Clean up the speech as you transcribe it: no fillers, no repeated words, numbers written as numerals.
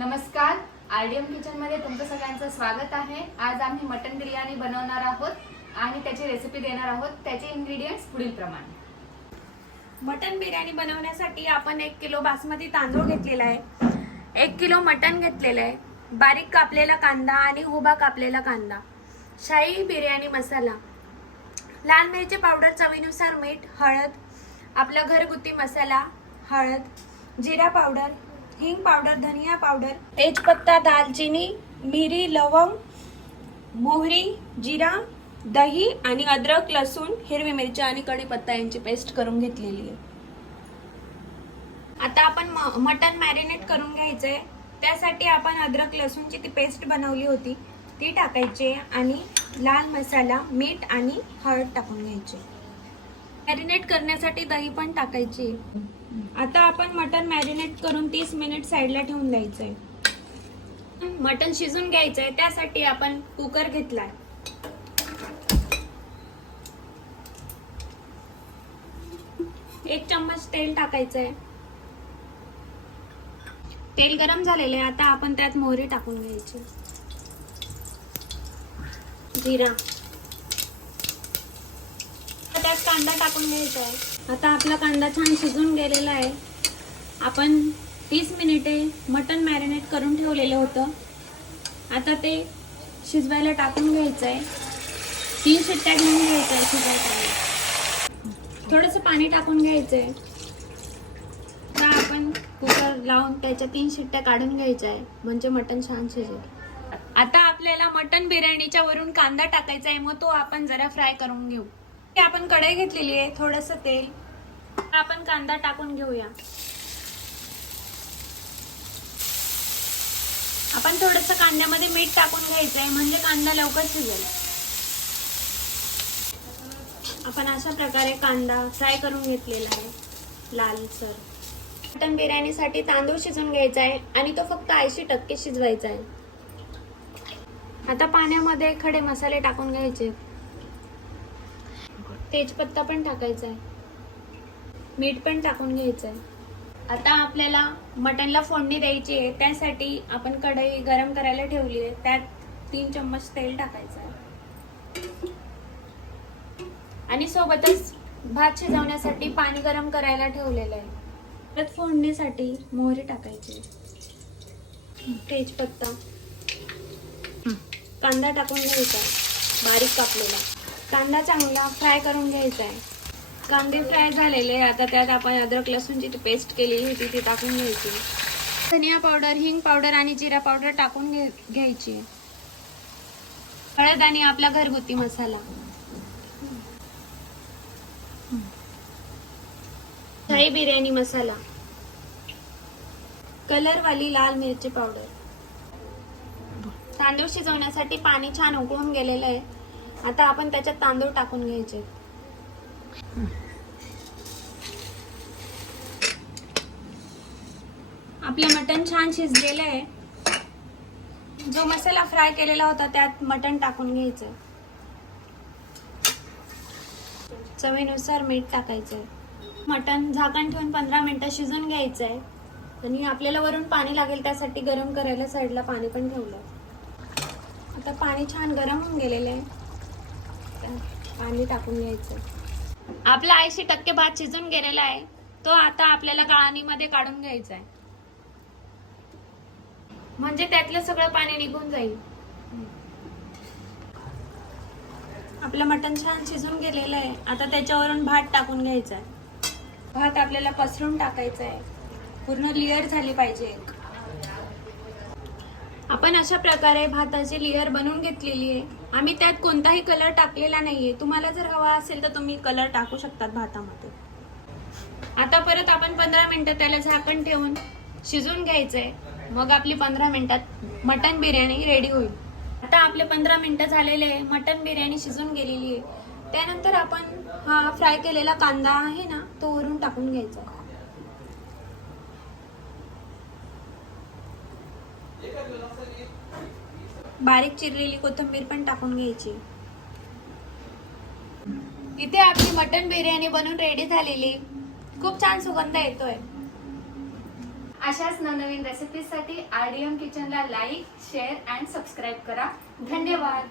नमस्कार, RDM किचनमध्ये तुमचं सगळ्यांचं स्वागत आहे। आज आम्ही मटन बिर्याणी बनवणार आहोत आणि त्याची रेसिपी देणार आहोत। त्याचे इन्ग्रेडियंट्स पुढील प्रमाणे। मटन बिर्याणी बनवण्यासाठी आपण 1 किलो बासमती तांदूळ घेतलेला आहे, 1 किलो मटन घेतलेलं आहे, बारीक कापलेला कांदा आणि उभा कापलेला कांदा, शाही बिर्याणी मसाला, लाल मिरची पावडर, चवीनुसार मीठ, हळद, आपला घरगुती मसाला, हळद, जिरा पावडर, हिंग पावडर, धनिया पावडर, तेजपत्ता, दालचिनी, मिरी, लवंग, मोहरी, जिरा, दही आणि अद्रक, लसूण, हिरवी मिरची आणि कढीपत्ता यांची पेस्ट करून घेतलेली आहे। आता आपण मटन मॅरिनेट करून घ्यायचंय। त्यासाठी आपण अद्रक लसूणची ती पेस्ट बनवली होती ती टाकायची आणि लाल मसाला, मीठ आणि हळद टाकून घ्यायची। मॅरिनेट करण्यासाठी दही पण टाकायची। आता आपण मटन मॅरिनेट करून 30 मिनिट साईडला ठेवून द्यायचंय। मटन शिजून घ्यायचंय, त्यासाठी आपण कुकर घेतलाय। एक चम्मच तेल टाकायचंय। तेल गरम झालेले आहे, आता आपण त्यात मोहरी टाकून घ्यायची, जिरा, त्यात कांदा टाकून घ्यायचा आहे। आता आपला कांदा छान शिजून गेलेला आहे। आपण 30 मिनिटे मटन मॅरिनेट करून ठेवलेलं होतं, आता ते शिजवायला टाकून घ्यायचं आहे। 3 शिट्ट्या घेऊन घ्यायच्या आहे शिजायला। थोडंसं पाणी टाकून घ्यायचंय। आता आपण कुकर लावून त्याच्या 3 शिट्ट्या काढून घ्यायच्या आहे, म्हणजे मटन छान शिजेल। आता आपल्याला मटन बिर्याणीच्या वरून कांदा टाकायचा आहे, मग तो आपण जरा फ्राय करून घेऊ। आपण कढई घेतलेली आहे, थोडंसं तेल, आपण कांदा टाकून घेऊया। आपण थोडंसं कांद्यामध्ये मीठ टाकून घ्यायचंय, म्हणजे कांदा लवकर शिजेल। आपण अशा प्रकारे कांदा फ्राय करून घेतलेला आहे लालसर। मटन बिर्याणीसाठी तांदूळ शिजून घ्यायचा आहे आणि तो फक्त 80% शिजवायचा आहे। आता पाण्यामध्ये खडे मसाले टाकून घ्यायचे, तेजपत्ता पण टाकायचा आहे, मीठ पण टाकून घ्यायचं आहे। आता आपल्याला मटनला फोडणी द्यायची आहे, त्यासाठी आपण कढई गरम करायला ठेवली आहे, त्यात 3 चम्मच तेल टाकायचं आहे आणि सोबतच भात शिजवण्यासाठी पाणी गरम करायला ठेवलेलं आहे। परत फोडणीसाठी मोहरी टाकायची, तेजपत्ता, कांदा टाकून घ्यायचा बारीक कापलेला। कांदा चांगला फ्राय करून घ्यायचा आहे। कांदे फ्राय झालेले, आता त्यात आपण अद्रक लसूणची पेस्ट केलेली होती ती टाकून घ्यायची। धनिया पावडर, हिंग पावडर आणि जिरा पावडर टाकून घ्यायची। हळद आणि आपला घरगुती मसाला, शाही बिर्याणी मसाला, कलर वाली लाल मिरची पावडर। तांदूळ शिजवण्यासाठी पाणी छान उकळून गेलेलं आहे, आता आपण त्याच्यात तांदूळ टाकून घ्यायचे। आपलं मटण छान शिजलेलं आहे। जो मसाला फ्राय केलेला होता त्यात मटण टाकून घ्यायचं, चवीनुसार मीठ टाकायचंय। मटण झाकण ठेवून 15 मिनिटं शिजून घ्यायचंय आणि आपल्याला वरून पाणी लागेल, त्यासाठी गरम करायला साईडला पाणी पण ठेवलंय। आता पाणी छान गरम होऊन गेलेलं आहे, पाणी टाकून घ्यायचं। आपला 80% भात शिजून गेलेला आहे, तो आता आपल्याला गाळणीमध्ये काढून घ्यायचा आहे, म्हणजे त्यातलं सगळं पाणी निघून जाईल। आपलं मटण छान शिजून गेलेलं आहे, आता त्याच्यावरून भात टाकून घ्यायचा आहे। भात आपल्याला पसरून टाकायचा आहे, पूर्ण लेयर झाली पाहिजे। आपण अशा प्रकारे भाताची लेयर बनवून घेतलेली आहे। आम्ही त्यात कोणताही कलर टाकलेला नाहीये, तुम्हाला जर हवा असेल तर तुम्ही कलर टाकू शकतात भातामध्ये। आता परत आपण 15 मिनिटं त्याला झाकण ठेवून शिजून घ्यायचंय, मग आपली 15 मिनिटात मटन बिर्याणी रेडी होईल। आता आपले 15 मिनिटं झालेले आहे, मटन बिर्याणी शिजून गेलेली आहे। त्यानंतर आपण हा फ्राय केलेला कांदा आहे ना, तो वरून टाकून घ्यायचा। बारीक चिरलेली कोथिंबीर पण टाकून घ्यायची। इथे आपली मटन बिर्याणी बनवून रेडी झालेली, खूप छान सुगंध येतोय। अशाच नवनवीन रेसिपीजसाठी RDM किचनला लाईक, शेअर अँड सबस्क्राईब करा. धन्यवाद.